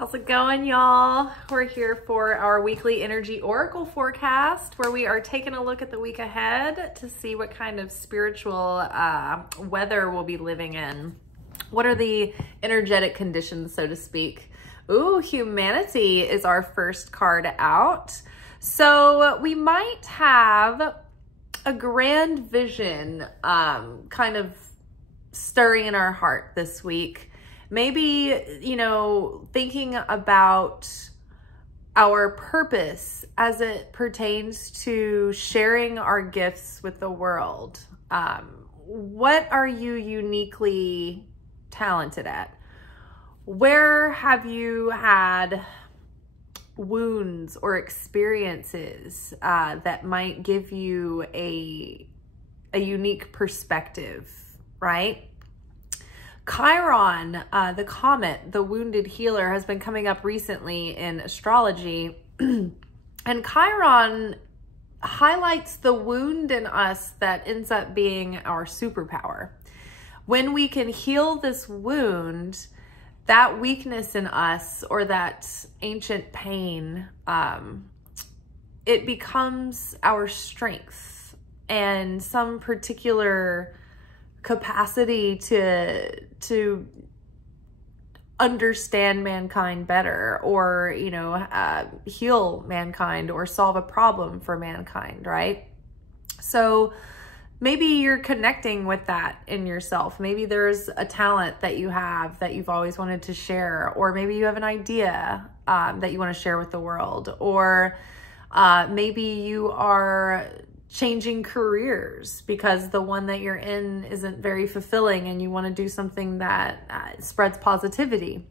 How's it going, y'all? We're here for our weekly energy oracle forecast where we are taking a look at the week ahead to see what kind of spiritual weather we'll be living in. What are the energetic conditions, so to speak? Ooh, humanity is our first card out. So we might have a grand vision kind of stirring in our heart this week. Maybe, thinking about our purpose as it pertains to sharing our gifts with the world. What are you uniquely talented at? Where have you had wounds or experiences that might give you a unique perspective, right? Chiron, the comet, the wounded healer, has been coming up recently in astrology. And Chiron highlights the wound in us that ends up being our superpower. When we can heal this wound, that weakness in us or that ancient pain, it becomes our strength and some particular capacity to understand mankind better, or heal mankind or solve a problem for mankind, right? So maybe you're connecting with that in yourself. Maybe there's a talent that you have that you've always wanted to share, or maybe you have an idea that you want to share with the world, or maybe you are changing careers because the one that you're in isn't very fulfilling and you want to do something that spreads positivity.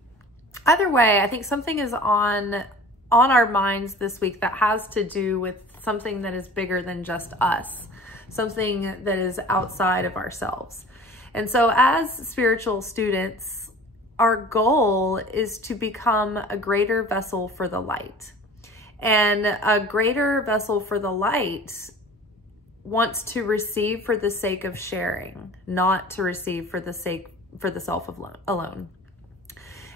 Either way, I think something is on our minds this week that has to do with something that is bigger than just us, something that is outside of ourselves. And so as spiritual students, our goal is to become a greater vessel for the light. And a greater vessel for the light wants to receive for the sake of sharing, not to receive for the self alone.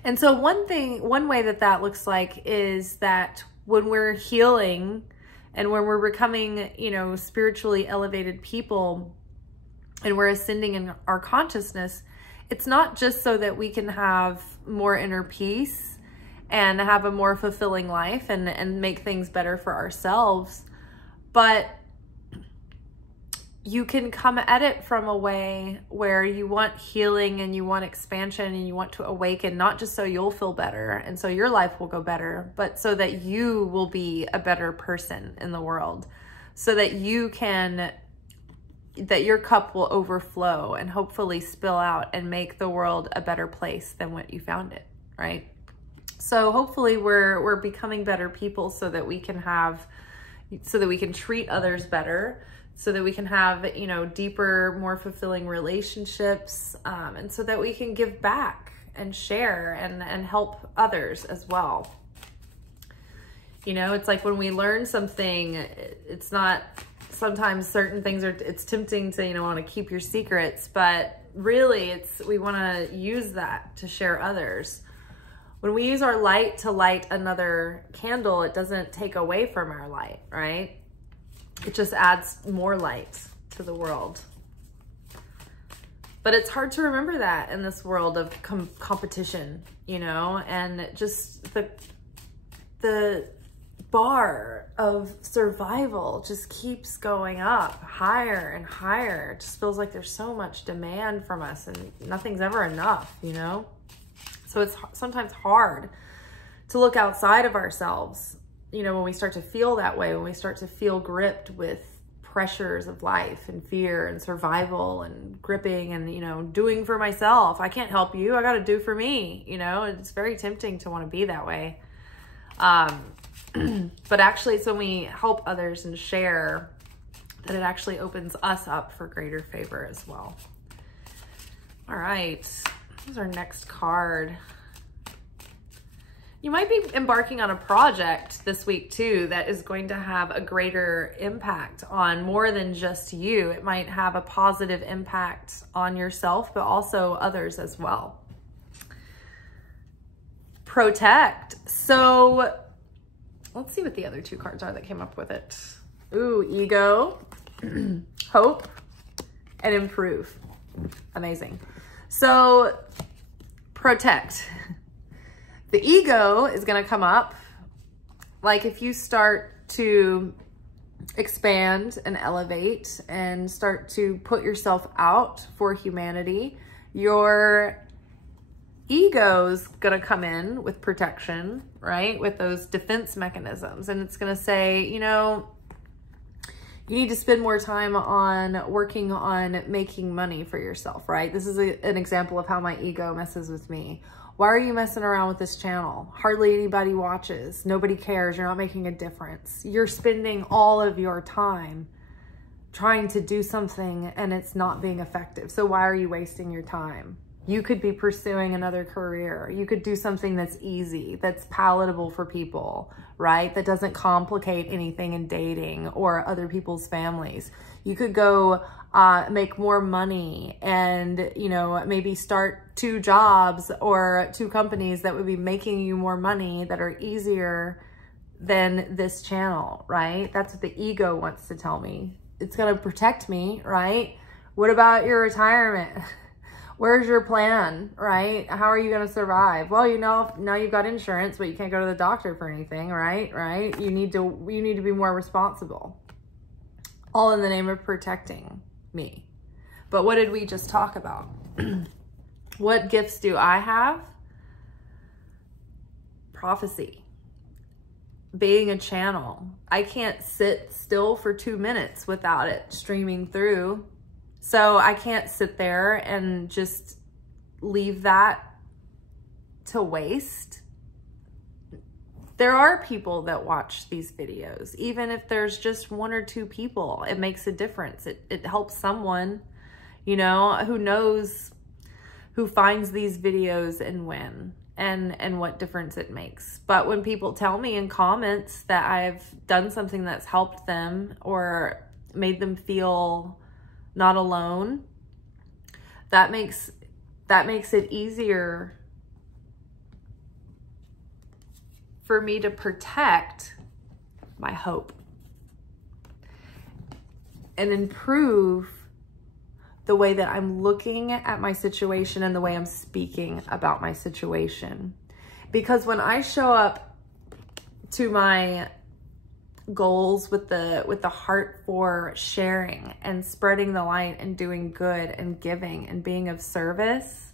And so one way that looks like is that when we're healing and when we're becoming, spiritually elevated people and we're ascending in our consciousness, it's not just so that we can have more inner peace and have a more fulfilling life and make things better for ourselves, but you can come at it from a way where you want healing and you want expansion and you want to awaken, not just so you'll feel better and so your life will go better, but so that you will be a better person in the world, so that that your cup will overflow and hopefully spill out and make the world a better place than what you found it, right? So hopefully we're becoming better people so that we can treat others better, so that we can have, deeper, more fulfilling relationships, and so that we can give back and share and help others as well. It's like when we learn something, it's not, sometimes certain things it's tempting to, want to keep your secrets, but really we want to use that to share others. When we use our light to light another candle, it doesn't take away from our light, right? It just adds more light to the world. But it's hard to remember that in this world of competition, and just the bar of survival just keeps going up higher and higher. It just feels like there's so much demand from us and nothing's ever enough, So it's sometimes hard to look outside of ourselves, when we start to feel that way, when we start to feel gripped with pressures of life and fear and survival and gripping and, doing for myself. I can't help you. I got to do for me. It's very tempting to want to be that way. But actually it's when we help others and share that it actually opens us up for greater favor as well. All right. Here's our next card. You might be embarking on a project this week too that is going to have a greater impact on more than just you. It might have a positive impact on yourself, but also others as well. protect. So let's see what the other two cards are that came up with it. Ooh, ego, hope, and improve. Amazing. So protect. The ego is going to come up. Like if you start to expand and elevate and start to put yourself out for humanity, your ego's gonna come in with protection, right? With those defense mechanisms. And it's gonna say, you know, you need to spend more time on working on making money for yourself, right? This is an example of how my ego messes with me. Why are you messing around with this channel? Hardly anybody watches. Nobody cares. You're not making a difference. You're spending all of your time trying to do something and it's not being effective. So why are you wasting your time? You could be pursuing another career. You could do something that's easy, that's palatable for people, right? That doesn't complicate anything in dating or other people's families. You could go make more money and, you know, maybe start 2 jobs or 2 companies that would be making you more money that are easier than this channel, right? That's what the ego wants to tell me. It's going to protect me, right? What about your retirement? Where's your plan, right? How are you going to survive? Well, you know, now you've got insurance, but you can't go to the doctor for anything, right? You need to be more responsible. All in the name of protecting me. But what did we just talk about? What gifts do I have? Prophecy. Being a channel. I can't sit still for 2 minutes without it streaming through. So I can't sit there and just leave that to waste. There are people that watch these videos. Even if there's just 1 or 2 people, it makes a difference. It helps someone, you know, who knows, who finds these videos and when, and what difference it makes. But when people tell me in comments that I've done something that's helped them or made them feel not alone, that makes it easier for me to protect my hope and improve the way that I'm looking at my situation and the way I'm speaking about my situation. Because when I show up to my goals with the heart for sharing and spreading the light and doing good and giving and being of service,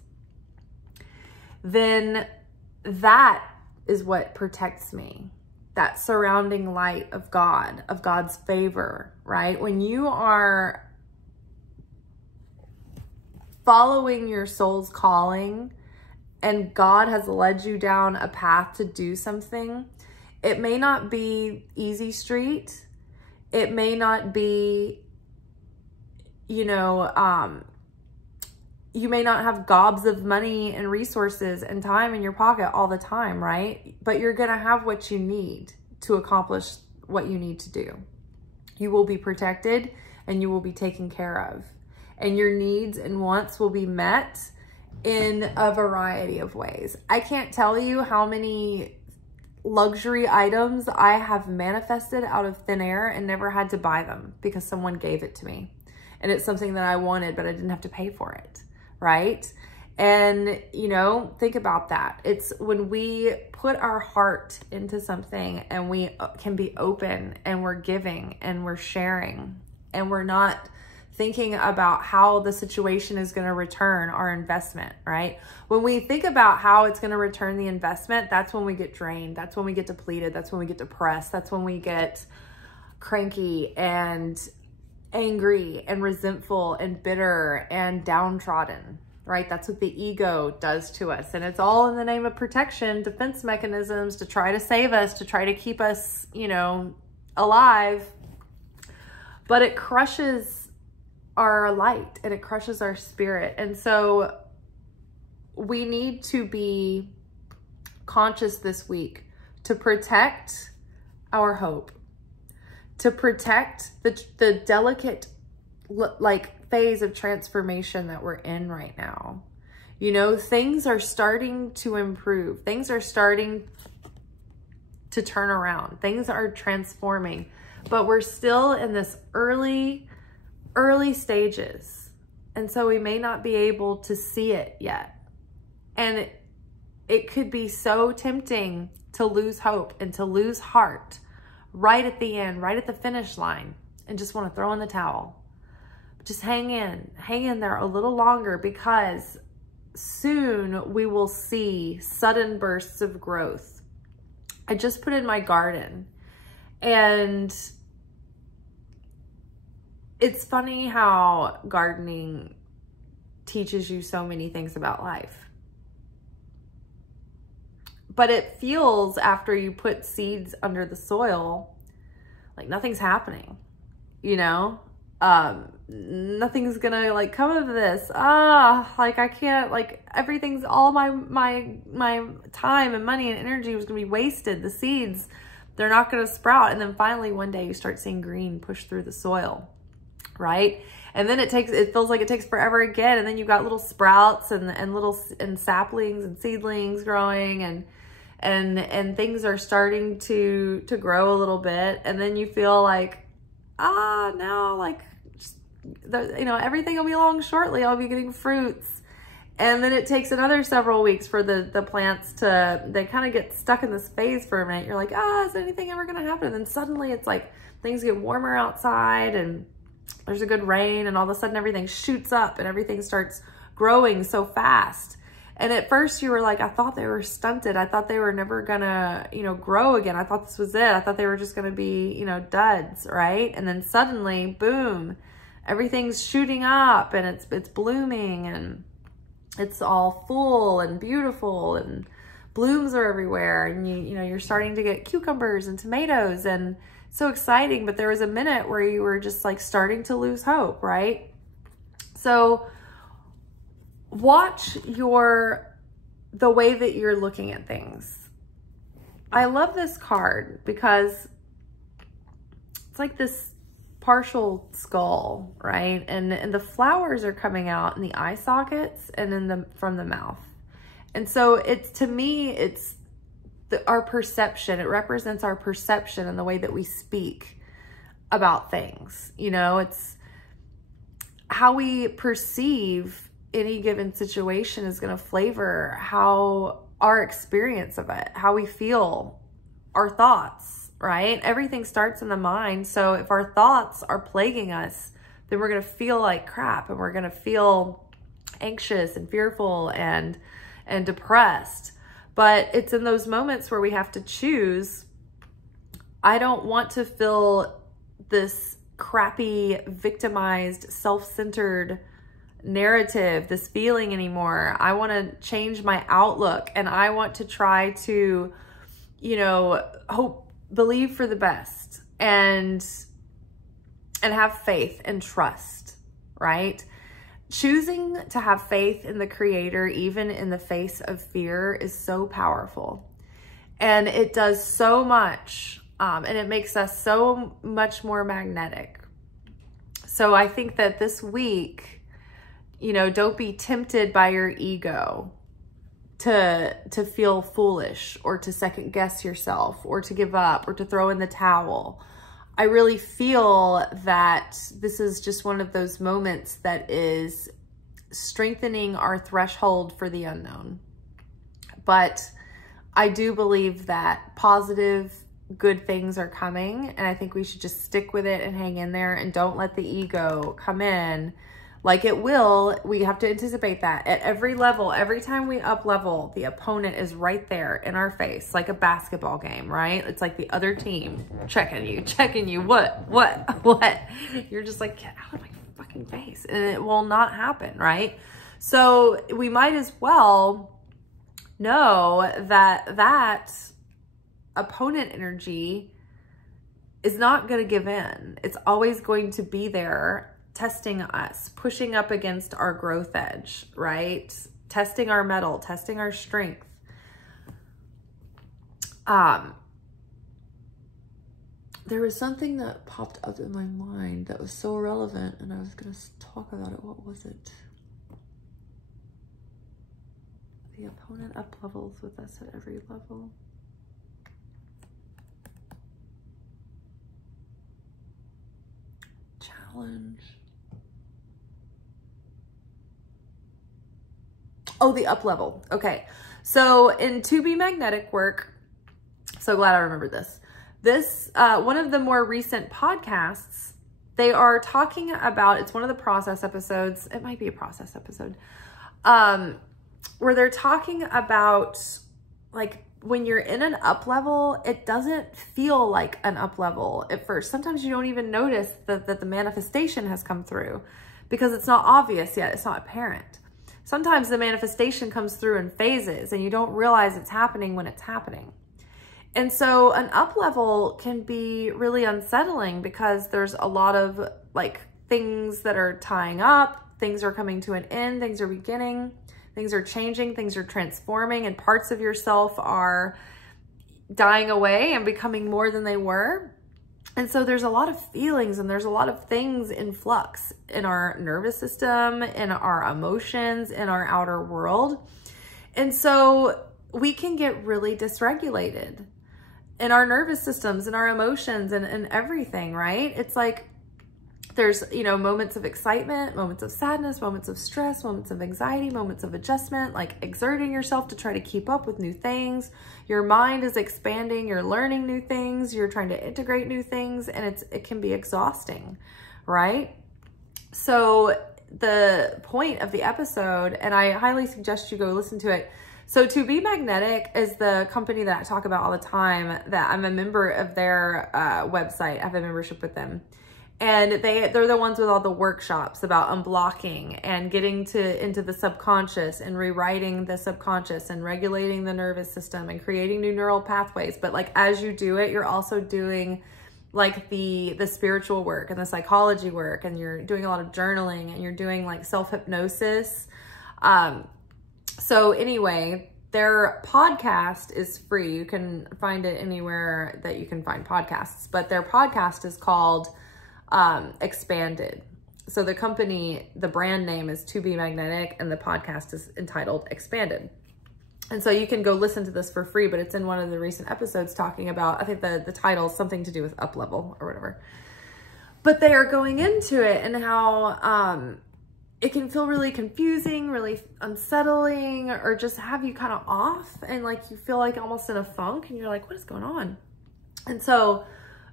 then that is what protects me. That surrounding light of God, of God's favor, right? When you are following your soul's calling and God has led you down a path to do something, it may not be easy street. It may not be, you know, you may not have gobs of money and resources and time in your pocket all the time, right? But you're going to have what you need to accomplish what you need to do. You will be protected and you will be taken care of. And your needs and wants will be met in a variety of ways. I can't tell you how many luxury items I have manifested out of thin air and never had to buy them because someone gave it to me. And it's something that I wanted, but I didn't have to pay for it, right? And, you know, think about that. It's when we put our heart into something and we can be open and we're giving and we're sharing and we're not thinking about how the situation is going to return our investment, right? When we think about how it's going to return the investment, that's when we get drained. That's when we get depleted. That's when we get depressed. That's when we get cranky and angry and resentful and bitter and downtrodden, right? That's what the ego does to us. And it's all in the name of protection, defense mechanisms to try to save us, to try to keep us, you know, alive. But it crushes our light and it crushes our spirit. And so we need to be conscious this week to protect our hope, to protect the delicate like phase of transformation that we're in right now. You know, things are starting to improve. Things are starting to turn around. Things are transforming, but we're still in this early stages. And so we may not be able to see it yet. And it could be so tempting to lose hope and to lose heart right at the end, right at the finish line, and just want to throw in the towel. Just hang in there a little longer, because soon we will see sudden bursts of growth. I just put in my garden, and it's funny how gardening teaches you so many things about life. But it feels, after you put seeds under the soil, like nothing's happening, you know? Nothing's gonna like come of this. Like I can't, like everything's, all my time and money and energy was gonna be wasted. The seeds, they're not gonna sprout. And then finally one day you start seeing green push through the soil, right? And then it feels like it takes forever again. And then you've got little sprouts and saplings and seedlings growing, and things are starting to grow a little bit. And then you feel like, now like, you know, everything will be along shortly. I'll be getting fruits. And then it takes another several weeks for the plants they kind of get stuck in this phase for a minute. You're like, is anything ever going to happen? And then suddenly it's like things get warmer outside and there's a good rain, and all of a sudden everything shoots up and everything starts growing so fast. And at first you were like, I thought they were stunted. I thought they were never gonna, you know, grow again. I thought this was it. I thought they were just gonna be, you know, duds, right? And then suddenly, boom, everything's shooting up and it's blooming and it's all full and beautiful and blooms are everywhere. And you know, you're starting to get cucumbers and tomatoes, and so exciting. But there was a minute where you were just like starting to lose hope, right? So watch the way that you're looking at things. I love this card because it's like this partial skull, right? And the flowers are coming out in the eye sockets and from the mouth. And so it's, to me, it's our perception. It represents our perception and the way that we speak about things. You know, it's how we perceive any given situation is going to flavor how our experience of it, how we feel, our thoughts, right? Everything starts in the mind. So if our thoughts are plaguing us, then we're going to feel like crap, and we're going to feel anxious and fearful and depressed. But it's in those moments where we have to choose. I don't want to feel this crappy, victimized, self-centered narrative, this feeling anymore. I want to change my outlook, and I want to try to, you know, believe for the best and have faith and trust, right? Choosing to have faith in the Creator, even in the face of fear, is so powerful. And it does so much, and it makes us so much more magnetic. So I think that this week, you know, don't be tempted by your ego to feel foolish or to second guess yourself or to give up or to throw in the towel. I really feel that this is just one of those moments that is strengthening our threshold for the unknown. But I do believe that positive, good things are coming, and I think we should just stick with it and hang in there and don't let the ego come in. Like it will, we have to anticipate that at every level. Every time we up level, the opponent is right there in our face, like a basketball game, right? It's like the other team checking you. What? You're just like, get out of my fucking face. And it will not happen, right? So we might as well know that opponent energy is not going to give in. It's always going to be there, testing us, pushing up against our growth edge, right? Testing our mettle, testing our strength. There was something that popped up in my mind that was so relevant, and I was going to talk about it. What was it? The opponent up levels with us at every level. Challenge. Oh, the up level. Okay. So in To Be Magnetic work, so glad I remembered this. This, one of the more recent podcasts, they are talking about, it's one of the process episodes. It might be a process episode, where they're talking about like when you're in an up level, it doesn't feel like an up level at first. Sometimes you don't even notice that the manifestation has come through because it's not obvious yet. It's not apparent. Sometimes the manifestation comes through in phases and you don't realize it's happening when it's happening. And so an up level can be really unsettling because there's a lot of like things that are tying up, things are coming to an end, things are beginning, things are changing, things are transforming, and parts of yourself are dying away and becoming more than they were. And so there's a lot of feelings and there's a lot of things in flux in our nervous system, in our emotions, in our outer world. And so we can get really dysregulated in our nervous systems and our emotions and everything, right? It's like there's, you know, moments of excitement, moments of sadness, moments of stress, moments of anxiety, moments of adjustment, like exerting yourself to try to keep up with new things. Your mind is expanding, you're learning new things, you're trying to integrate new things, and it can be exhausting, right? So the point of the episode, and I highly suggest you go listen to it. So To Be Magnetic is the company that I talk about all the time, that I'm a member of their website. I have a membership with them. And they're the ones with all the workshops about unblocking and getting into the subconscious and rewriting the subconscious and regulating the nervous system and creating new neural pathways. But like as you do it, you're also doing like the spiritual work and the psychology work, and you're doing a lot of journaling, and you're doing like self-hypnosis. So anyway, their podcast is free. You can find it anywhere that you can find podcasts, but their podcast is called Expanded. So the company, the brand name is To Be Magnetic, and the podcast is entitled Expanded. And so you can go listen to this for free, but it's in one of the recent episodes talking about, I think the title is something to do with up level or whatever. But they are going into it and how it can feel really confusing, really unsettling, or just have you kind of off and like you feel like almost in a funk and you're like, what is going on? And so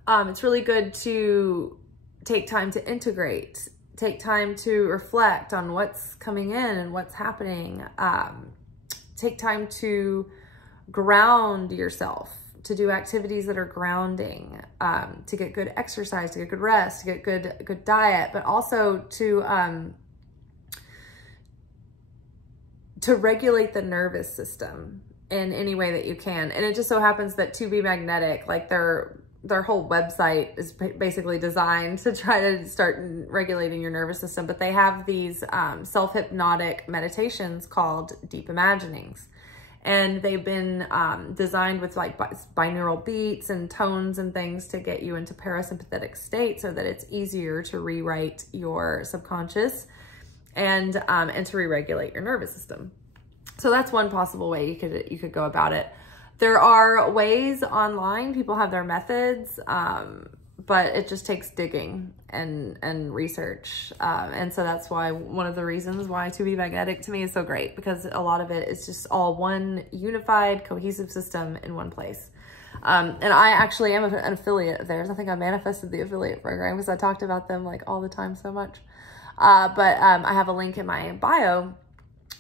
it's really good to take time to integrate, take time to reflect on what's coming in and what's happening. Take time to ground yourself, to do activities that are grounding, to get good exercise, to get good rest, to get good diet, but also to regulate the nervous system in any way that you can. And it just so happens that To Be Magnetic, like their whole website is basically designed to try to start regulating your nervous system. But they have these self-hypnotic meditations called Deep Imaginings. And they've been designed with like binaural beats and tones and things to get you into parasympathetic state so that it's easier to rewrite your subconscious and to re-regulate your nervous system. So that's one possible way you could go about it. There are ways online, people have their methods, but it just takes digging and research. And so that's why one of the reasons why To Be Magnetic to me is so great, because a lot of it is just all one unified, cohesive system in one place. And I actually am an affiliate of theirs. I think I manifested the affiliate program because I talked about them like all the time so much. But I have a link in my bio,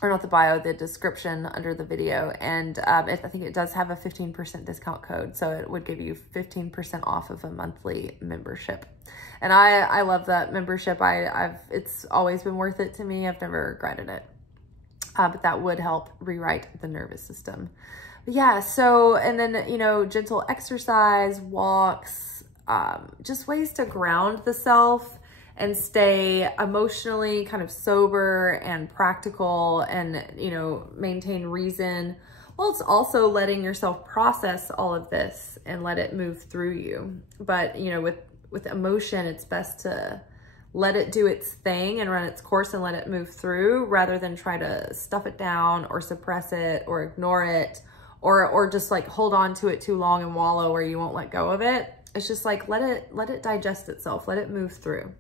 or not the bio, the description under the video. And I think it does have a 15% discount code. So it would give you 15% off of a monthly membership. And I love that membership. It's always been worth it to me. I've never regretted it. But that would help rewrite the nervous system. But yeah, so, and then, you know, gentle exercise, walks, just ways to ground the self and stay emotionally kind of sober and practical and, you know, maintain reason. Well, it's also letting yourself process all of this and let it move through you. But, you know, with emotion, it's best to let it do its thing and run its course and let it move through, rather than try to stuff it down or suppress it or ignore it, or just like hold on to it too long and wallow where you won't let go of it. It's just like, let it digest itself, let it move through.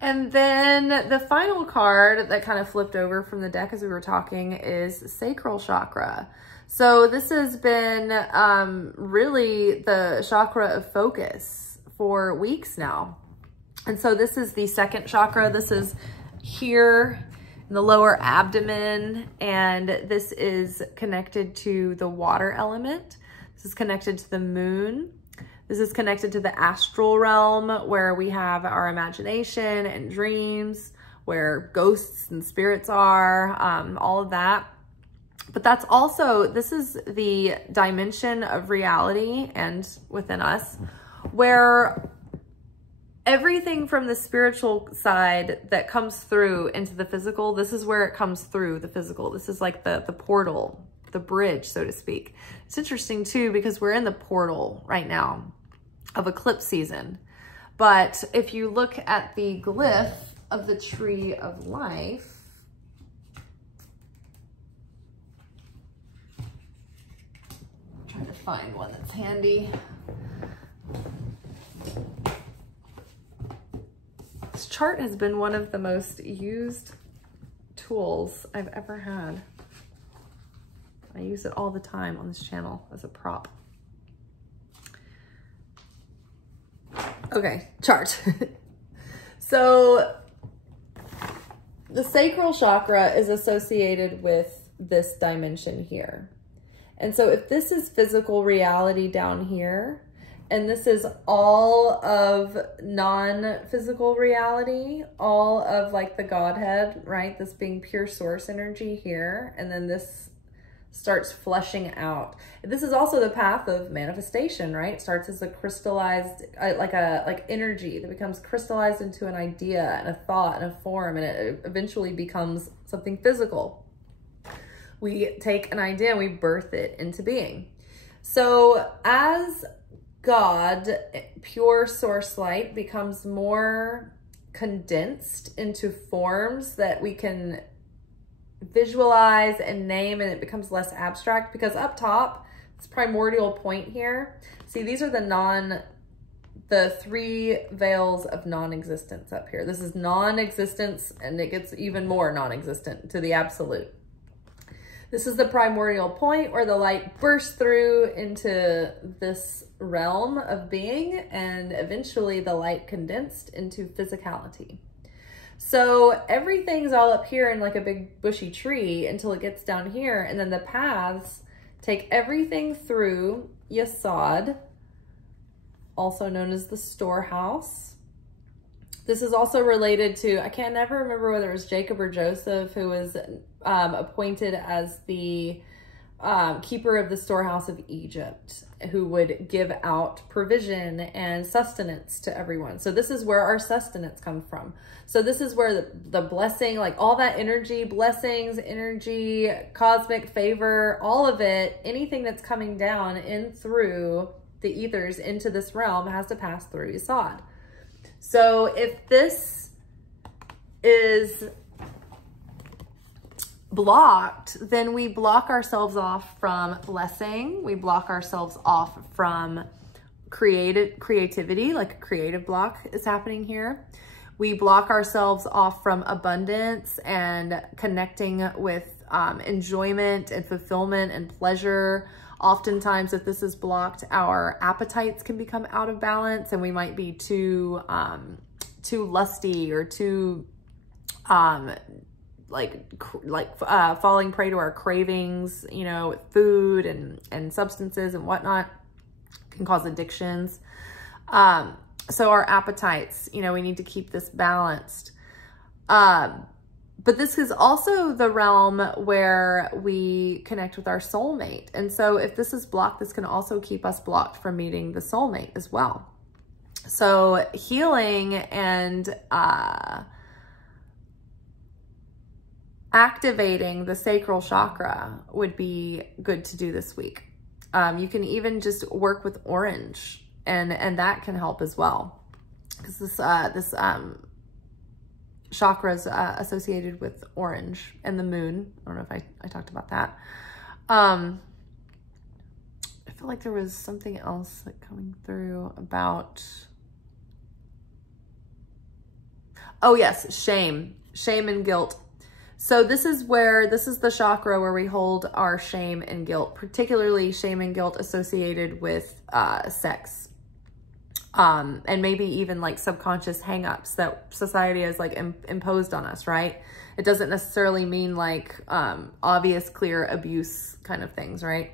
And then the final card that kind of flipped over from the deck as we were talking is Sacral Chakra. So this has been really the chakra of focus for weeks now. And so this is the second chakra. This is here in the lower abdomen, and this is connected to the water element. This is connected to the moon. This is connected to the astral realm, where we have our imagination and dreams, where ghosts and spirits are, all of that. But that's also, this is the dimension of reality and within us, where everything from the spiritual side that comes through into the physical, this is where it comes through the physical. This is like the portal, the bridge, so to speak. It's interesting too, because we're in the portal right now of eclipse season. But if you look at the glyph of the tree of life, I'm trying to find one that's handy. This chart has been one of the most used tools I've ever had. I use it all the time on this channel as a prop. Okay, chart. So the sacral chakra is associated with this dimension here. And so if this is physical reality down here, and this is all of non-physical reality, all of like the Godhead, right? This being pure source energy here, and then this starts fleshing out. This is also the path of manifestation, right? It starts as a crystallized, like energy that becomes crystallized into an idea and a thought and a form, and it eventually becomes something physical. We take an idea and we birth it into being. So as God, pure source light, becomes more condensed into forms that we can visualize and name, and it becomes less abstract, because up top, this primordial point here, see, these are the three veils of non-existence up here. This is non-existence, and it gets even more non-existent to the absolute. This is the primordial point where the light bursts through into this realm of being, and eventually the light condensed into physicality. So everything's all up here in like a big bushy tree until it gets down here, and then the paths take everything through Yesod, also known as the storehouse. This is also related to, I can't never remember whether it was Jacob or Joseph who was appointed as the keeper of the storehouse of Egypt, who would give out provision and sustenance to everyone. So this is where our sustenance comes from. So this is where the blessing, like all that energy, blessings, energy, cosmic favor, all of it, anything that's coming down in through the ethers into this realm has to pass through Yesod. So if this is blocked, then we block ourselves off from blessing. We block ourselves off from creativity, like a creative block is happening here. We block ourselves off from abundance and connecting with enjoyment and fulfillment and pleasure. Oftentimes, if this is blocked, our appetites can become out of balance, and we might be too lusty or too falling prey to our cravings, you know, with food and substances and whatnot, can cause addictions. So our appetites, you know, we need to keep this balanced. But this is also the realm where we connect with our soulmate. And so if this is blocked, this can also keep us blocked from meeting the soulmate as well. So healing and activating the sacral chakra would be good to do this week. You can even just work with orange, and that can help as well. because this chakra is associated with orange and the moon. I don't know if I talked about that. I feel like there was something else like coming through about, oh yes, shame and guilt. So this is the chakra where we hold our shame and guilt, particularly shame and guilt associated with sex. And maybe even like subconscious hangups that society has like imposed on us, right? It doesn't necessarily mean like obvious, clear abuse kind of things, right?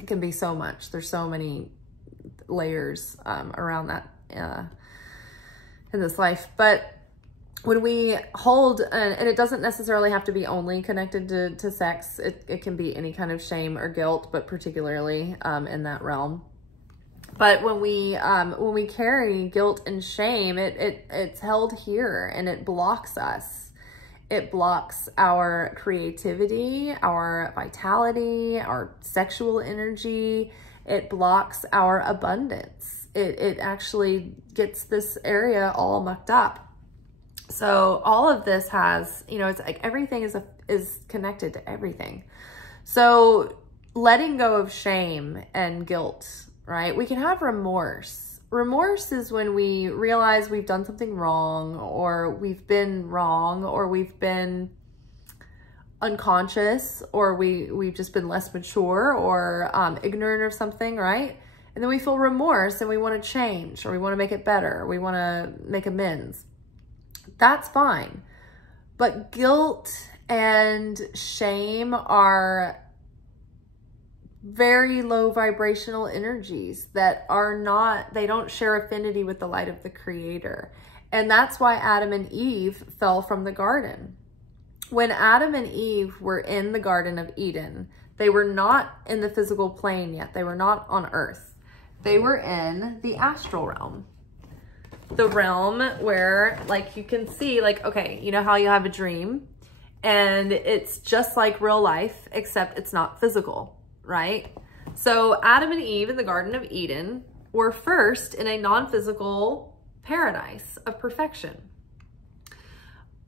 It can be so much. There's so many layers around that in this life. But when we hold, and it doesn't necessarily have to be only connected to sex. It can be any kind of shame or guilt, but particularly in that realm. But when we carry guilt and shame, it's held here and it blocks us. It blocks our creativity, our vitality, our sexual energy. It blocks our abundance. It actually gets this area all mucked up. So all of this has, you know, it's like everything is connected to everything. So letting go of shame and guilt, right? We can have remorse. Remorse is when we realize we've done something wrong, or we've been wrong, or we've been unconscious, or we've just been less mature or ignorant of something, right? And then we feel remorse and we want to change, or we want to make it better. We want to make amends. That's fine. But guilt and shame are very low vibrational energies that are not, they don't share affinity with the light of the Creator. And that's why Adam and Eve fell from the garden. When Adam and Eve were in the Garden of Eden, they were not in the physical plane yet. They were not on Earth. They were in the astral realm. The realm where, like, you can see, like, okay, you know how you have a dream and it's just like real life, except it's not physical, right? So Adam and Eve in the Garden of Eden were first in a non-physical paradise of perfection.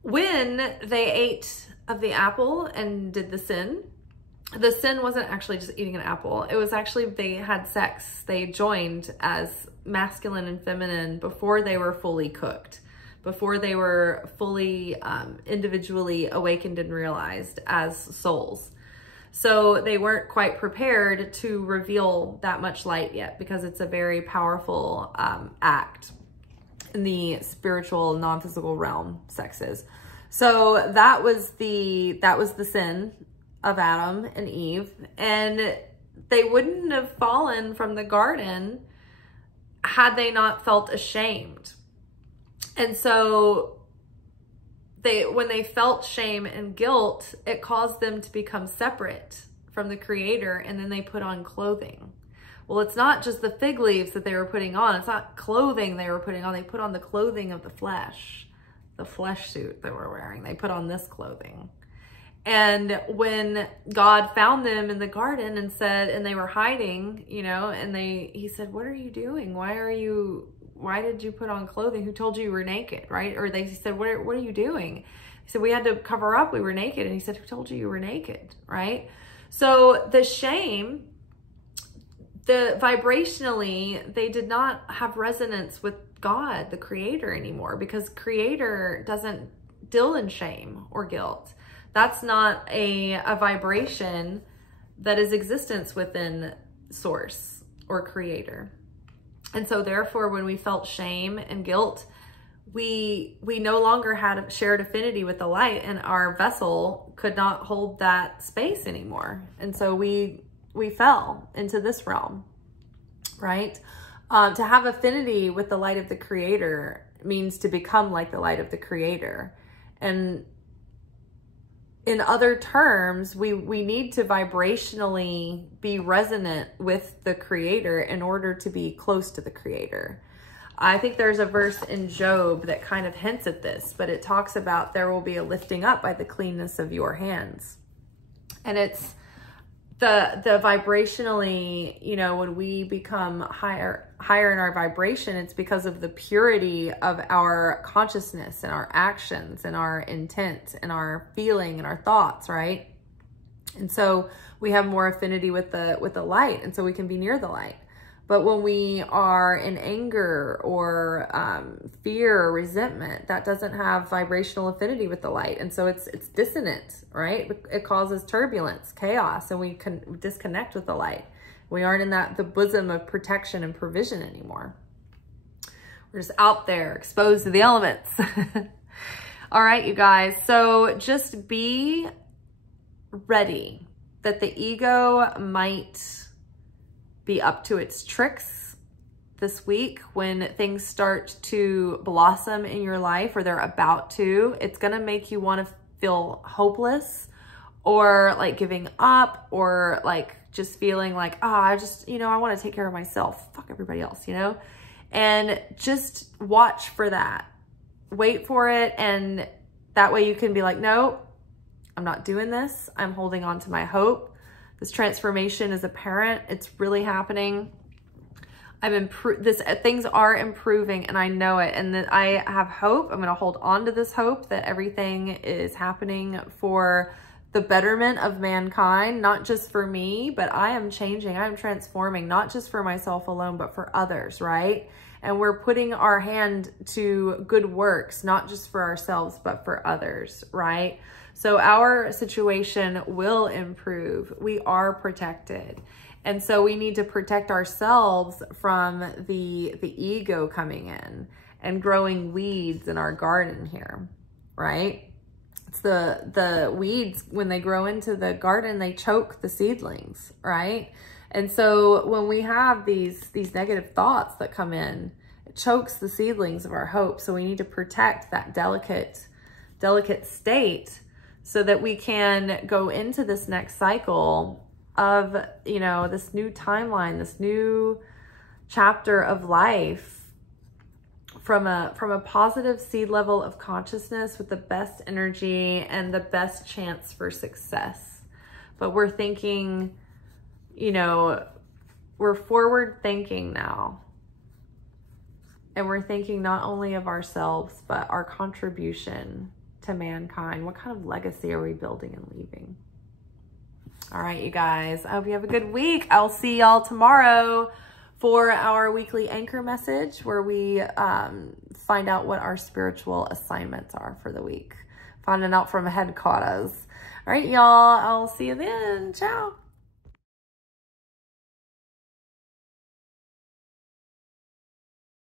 When they ate of the apple and did the sin wasn't actually just eating an apple. It was actually, they had sex. They joined as masculine and feminine before they were fully cooked, before they were fully individually awakened and realized as souls. So they weren't quite prepared to reveal that much light yet, because it's a very powerful act in the spiritual, non-physical realm, sex is. So that was the sin of Adam and Eve, and they wouldn't have fallen from the garden had they not felt ashamed. And so when they felt shame and guilt, it caused them to become separate from the Creator, and then they put on clothing. Well, it's not just the fig leaves that they were putting on. It's not clothing they were putting on. They put on the clothing of the flesh suit they were wearing. They put on this clothing. And when God found them in the garden and said, and they were hiding, you know, and he said, what are you doing? Why did you put on clothing? Who told you were naked, right? Or they said, what are you doing? He said, we had to cover up. We were naked. And he said, who told you were naked, right? So the shame, vibrationally, they did not have resonance with God, the Creator, anymore, because Creator doesn't deal in shame or guilt. That's not a vibration that is existence within Source or Creator. And so therefore, when we felt shame and guilt, we no longer had a shared affinity with the light, and our vessel could not hold that space anymore. And so we fell into this realm, right? To have affinity with the light of the Creator means to become like the light of the Creator. And in other terms, we need to vibrationally be resonant with the Creator in order to be close to the Creator. I think there's a verse in Job that kind of hints at this, but it talks about there will be a lifting up by the cleanness of your hands. And the vibrationally, you know, when we become higher in our vibration, it's because of the purity of our consciousness and our actions and our intent and our feeling and our thoughts, right? And so we have more affinity with the light, and so we can be near the light. But when we are in anger or fear or resentment, that doesn't have vibrational affinity with the light. And so it's dissonant, right? It causes turbulence, chaos, and we can disconnect with the light. We aren't in the bosom of protection and provision anymore. We're just out there exposed to the elements. All right, you guys. So just be ready that the ego might be up to its tricks this week when things start to blossom in your life, or they're about to. It's going to make you want to feel hopeless or like giving up, or like just feeling like, I just, you know, I want to take care of myself. Fuck everybody else, you know? And just watch for that. Wait for it. And that way you can be like, no, I'm not doing this. I'm holding on to my hope. This transformation as a parent, it's really happening. Things are improving, and I know it. And that I have hope. I'm going to hold on to this hope that everything is happening for the betterment of mankind, not just for me, but I am changing. I am transforming, not just for myself alone, but for others, right? And we're putting our hand to good works, not just for ourselves, but for others, right? So our situation will improve. We are protected. And so we need to protect ourselves from the ego coming in and growing weeds in our garden here, right? It's the weeds, when they grow into the garden, they choke the seedlings, right? And so when we have these negative thoughts that come in, it chokes the seedlings of our hope. So we need to protect that delicate state, so that we can go into this next cycle of, you know, this new timeline, this new chapter of life from a positive seed level of consciousness with the best energy and the best chance for success. But we're thinking, you know, we're forward thinking now. And we're thinking not only of ourselves, but our contribution to mankind. What kind of legacy are we building and leaving? All right, you guys, I hope you have a good week. I'll see y'all tomorrow for our weekly anchor message, where we find out what our spiritual assignments are for the week. Finding out from headquarters. All right, y'all, I'll see you then. Ciao.